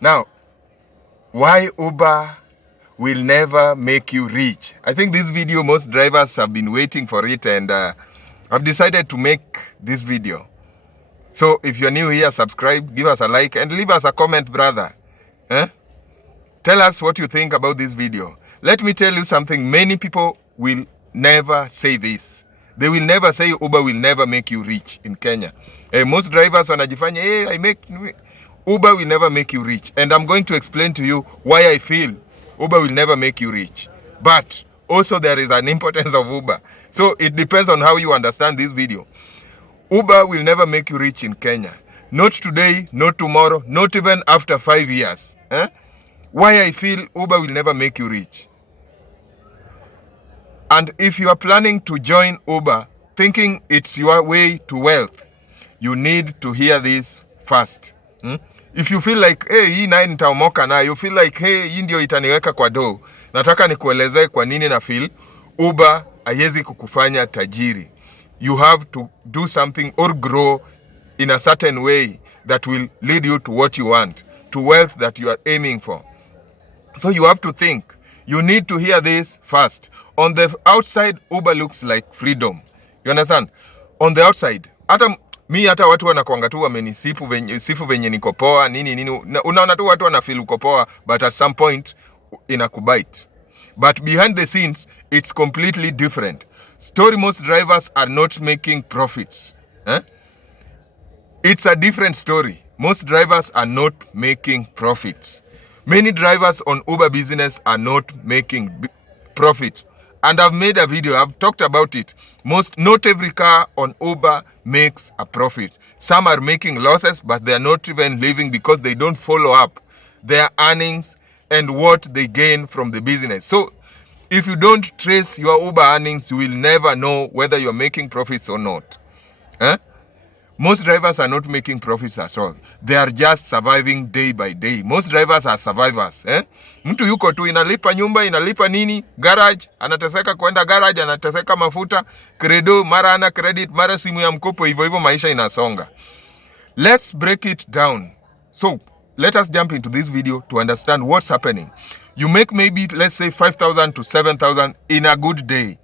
Now, why Uber will never make you rich? I think this video, most drivers have been waiting for it, and I've decided to make this video. So if you're new here, subscribe, give us a like, and leave us a comment, brother. Tell us what you think about this video. Let me tell you something. Many people will never say this. They will never say Uber will never make you rich in Kenya. Most drivers wanajifanya, Uber will never make you rich. And I'm going to explain to you why I feel Uber will never make you rich. But also there is an importance of Uber. So it depends on how you understand this video. Uber will never make you rich in Kenya. Not today, not tomorrow, not even after 5 years. Why I feel Uber will never make you rich. And if you are planning to join Uber, thinking it's your way to wealth, you need to hear this first. If you feel like, hey, hii naye nitaomoka na, you feel like, hey, hii ndio itaniweka kwa do, nataka nikueleze kwa nini na feel Uber haiwezi kukufanya tajiri. You have to do something or grow in a certain way that will lead you to what you want, to wealth that you are aiming for. So you have to think. You need to hear this first. On the outside, Uber looks like freedom. You understand? On the outside, hata watu wanakuanga tu wamenisifu venye niko poa nini. Unaona tu watu wanafeel uko poa, but at some point inakubite. But behind the scenes, it's completely different. Story, most drivers are not making profits. It's a different story. Most drivers are not making profits. Many drivers on Uber business are not making profit. And I've made a video, I've talked about it. Not every car on Uber makes a profit. Some are making losses, but they are not even living because they don't follow up their earnings and what they gain from the business. So if you don't trace your Uber earnings, you will never know whether you're making profits or not. Most drivers are not making profits at all. They are just surviving day by day. Most drivers are survivors. Mtu yuko tu, inalipa nyumba, inalipa nini, garage, anateseka kwenda garage, anateseka mafuta, credo, mara ana credit, mara simu ya mkopo, hivyo maisha inasonga. Let's break it down. So, let us jump into this video to understand what's happening. You make maybe, let's say, 5,000 to 7,000 in a good day.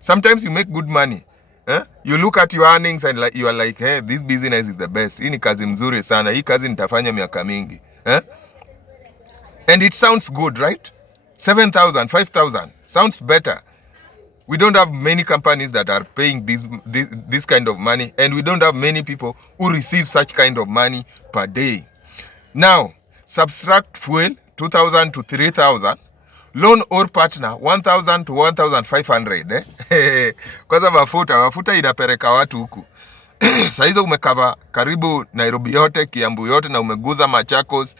Sometimes you make good money. You look at your earnings and you are like, hey, this business is the best. Hii ni kazi mzuri sana. Hii kazi nitafanya miaka mingi. And it sounds good, right? 7,000, 5,000 sounds better. We don't have many companies that are paying this kind of money, and we don't have many people who receive such kind of money per day. Now, subtract fuel, 2,000 to 3,000. Loan or partner 1,000 to 1,500. Kwanza mafuta inapereka watu huku. Saizo umekava karibu Nairobi yote, Kiambu yote, na umeguza Machakos.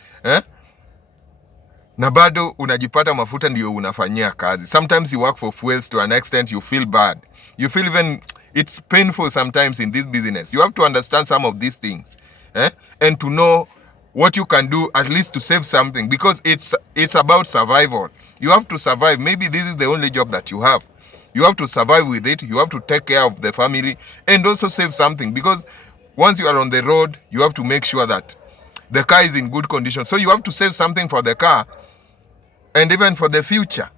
Na bado unajipata mafuta ndio unafanyia kazi. Sometimes you work for fuels to an extent you feel bad. You feel even it's painful sometimes in this business. You have to understand some of these things. And to know what you can do at least to save something, because it's about survival. You have to survive. Maybe this is the only job that you have. You have to survive with it. You have to take care of the family and also save something, because once you are on the road, you have to make sure that the car is in good condition. So you have to save something for the car and even for the future,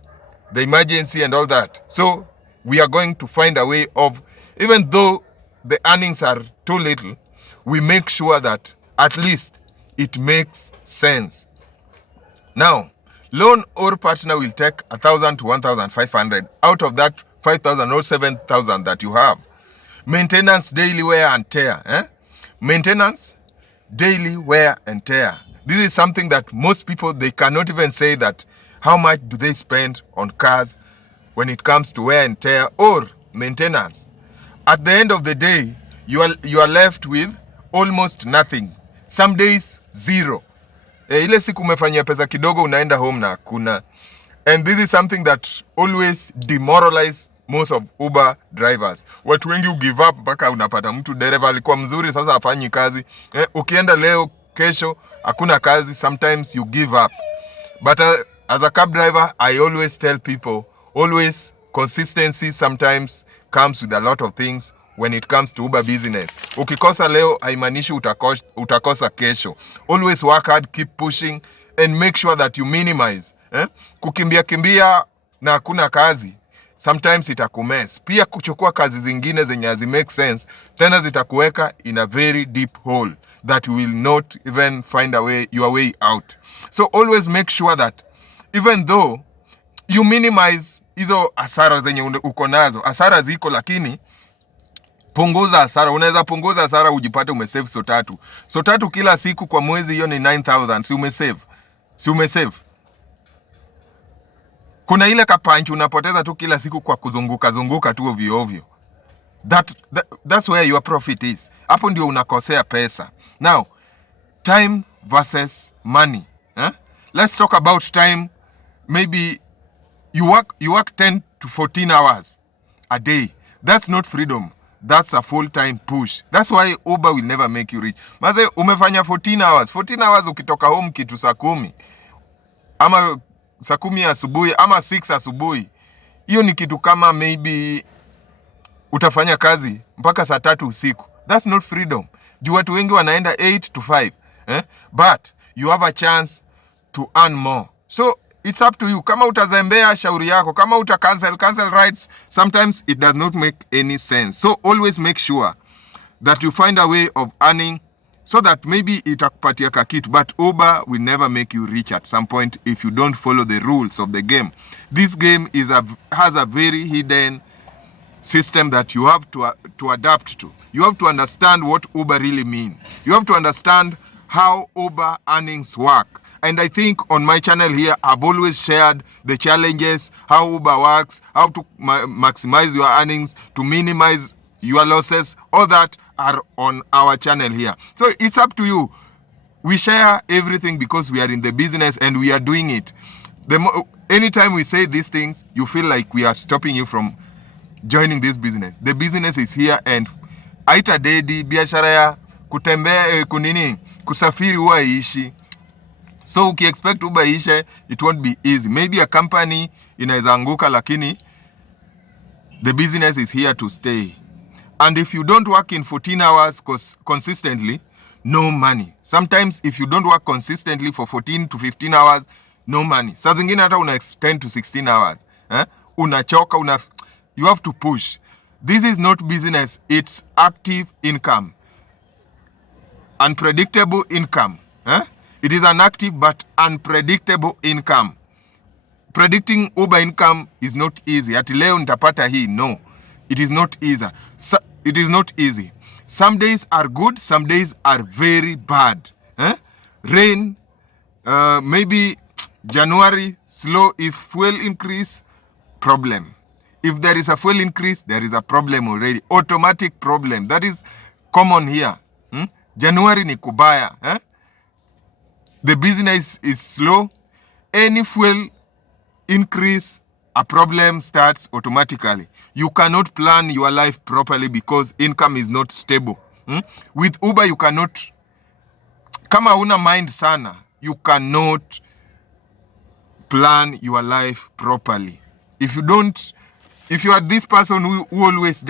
the emergency and all that. So we are going to find a way of, even though the earnings are too little, we make sure that at least it makes sense. Now, loan or partner will take 1,000 to 1,500 out of that 5,000 or 7,000 that you have. Maintenance, daily wear and tear. Maintenance, daily wear and tear. This is something that most people, they cannot even say that how much do they spend on cars when it comes to wear and tear or maintenance. At the end of the day, you are left with almost nothing. Some days, zero. Ile siku umefanyia pesa kidogo unaenda home na hakuna. And this is something that always demoralize most of Uber drivers. Watu wengi give up mpaka unapata mtu dereva alikuwa mzuri, sasa hafanyi kazi. Ukienda leo, kesho hakuna kazi. Sometimes you give up. But as a cab driver, I always tell people, always consistency sometimes comes with a lot of things. when it comes to Uber business. Ukikosa leo haimaanishi utakosa kesho. Always work hard, keep pushing and make sure that you minimize. Kukimbia na hakuna kazi sometimes itakumes. Pia kuchukua kazi zingine zenye hazi make sense tena zitakuweka in a very deep hole that you will not even find your way out. So always make sure that even though you minimize hizo hasara zenye uko nazo. Hasara ziko lakini punguza hasara. Unaweza punguza hasara ujipate umesave so tatu kila siku kwa mwezi, hiyo ni 9,000. Si umesave. Kuna ile kapanchi unapoteza tu kila siku kwa kuzunguka tu ovyo. That's where your profit is. Hapo ndio unakosea pesa. Now, time versus money. Let's talk about time. Maybe you work 10 to 14 hours a day. That's not freedom. That's a full-time push. That's why Uber will never make you rich. Maze umefanya 14 hours. 14 hours ukitoka home kitu saa 10. Ama saa 10 asubuhi ama 6 asubuhi. Hiyo ni kitu kama maybe utafanya kazi mpaka saa 3 usiku. That's not freedom. Juu watu wengi wanaenda 8 to 5. But you have a chance to earn more. So it's up to you. Kama utazembea shauri yako. Kama cancel rides, sometimes it does not make any sense. So always make sure that you find a way of earning so that maybe itakupatia kakitu. But Uber will never make you rich at some point if you don't follow the rules of the game. This game has a very hidden system that you have to adapt to. You have to understand what Uber really means. You have to understand how Uber earnings work. And I think on my channel here, I've always shared the challenges, how Uber works, how to maximize your earnings, to minimize your losses. All that are on our channel here. So it's up to you. We share everything because we are in the business and we are doing it. Anytime we say these things, you feel like we are stopping you from joining this business. The business is here and aita dedi biashara ya kutembea kusafiri huwa ishi. So ukiexpect Uber ishe, it won't be easy. Maybe a company inaweza anguka lakini the business is here to stay. And if you don't work in 14 hours consistently, no money. Sometimes if you don't work consistently for 14 to 15 hours, no money. Saa zingine hata una extend to 16 hours. Unachoka, you have to push. This is not business, it's active income. Unpredictable income. It is an active but unpredictable income. Predicting Uber income is not easy. Ati leo nitapata hii. No, it is not easy. It is not easy. Some days are good, some days are very bad. Rain, maybe January, slow. If fuel increase, problem. If there is a fuel increase, there is a problem already. Automatic problem. That is common here. January ni kubaya. The business is slow. Any fuel increase, a problem starts automatically. You cannot plan your life properly because income is not stable. With Uber, you cannot. Kama una mind sana, you cannot plan your life properly. If you are this person who always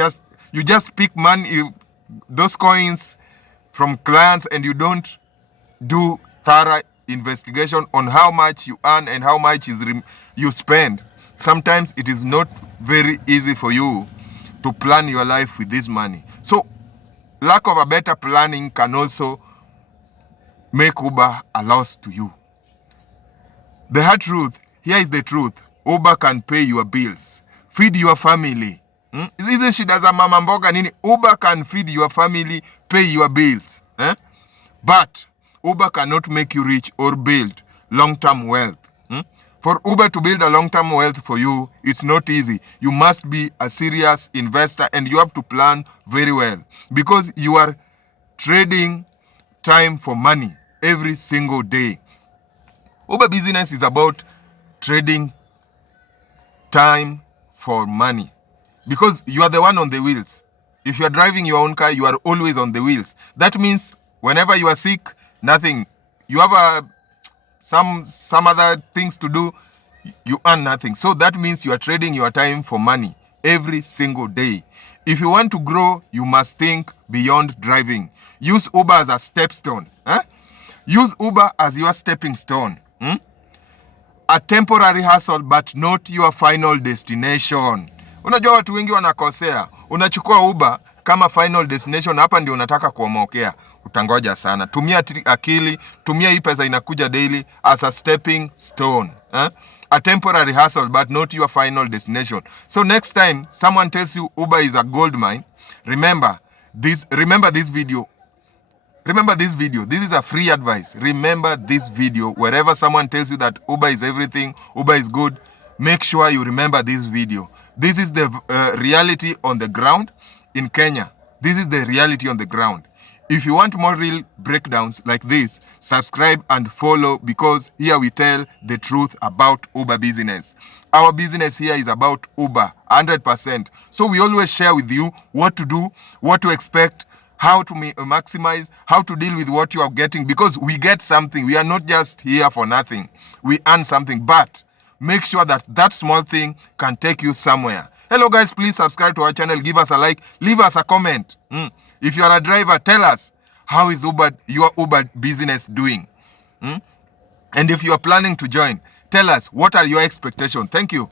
you just pick money, those coins from clients and you don't do thorough investigation on how much you earn and how much you spend, sometimes it is not very easy for you to plan your life with this money. So lack of a better planning can also make Uber a loss to you. The hard truth, here is the truth. Uber can pay your bills, feed your family. Hizi shida za mama mboga nini? Uber can feed your family, pay your bills. But Uber cannot make you rich or build long-term wealth. For Uber to build a long-term wealth for you, it's not easy. You must be a serious investor and you have to plan very well because you are trading time for money every single day. Uber business is about trading time for money because you are the one on the wheels. If you are driving your own car, you are always on the wheels. That means whenever you are sick, nothing. You have some other things to do, you earn nothing. So that means you are trading your time for money every single day. If you want to grow, you must think beyond driving. Use Uber as a stepstone. Use Uber as your stepping stone. A temporary hustle but not your final destination. Unajua watu wengi wanakosea. Unachukua Uber kama final destination, hapa ndio unataka kuomokea. Utangoja sana. Tumia akili, tumia hii pesa inakuja daily as a stepping stone. A temporary hustle but not your final destination. So next time someone tells you Uber is a gold mine, remember this video. Remember this video. This is a free advice. Remember this video. Wherever someone tells you that Uber is everything, Uber is good, make sure you remember this video. This is the reality on the ground in Kenya. This is the reality on the ground. If you want more real breakdowns like this, subscribe and follow, because here we tell the truth about Uber business. Our business here is about Uber, 100%. So we always share with you what to do, what to expect, how to maximize, how to deal with what you are getting, because we get something. We are not just here for nothing. We earn something, but make sure that that small thing can take you somewhere. Hello guys, please subscribe to our channel, give us a like, leave us a comment. If you are a driver, tell us, how is your Uber business doing? And if you are planning to join, tell us, what are your expectations? Thank you.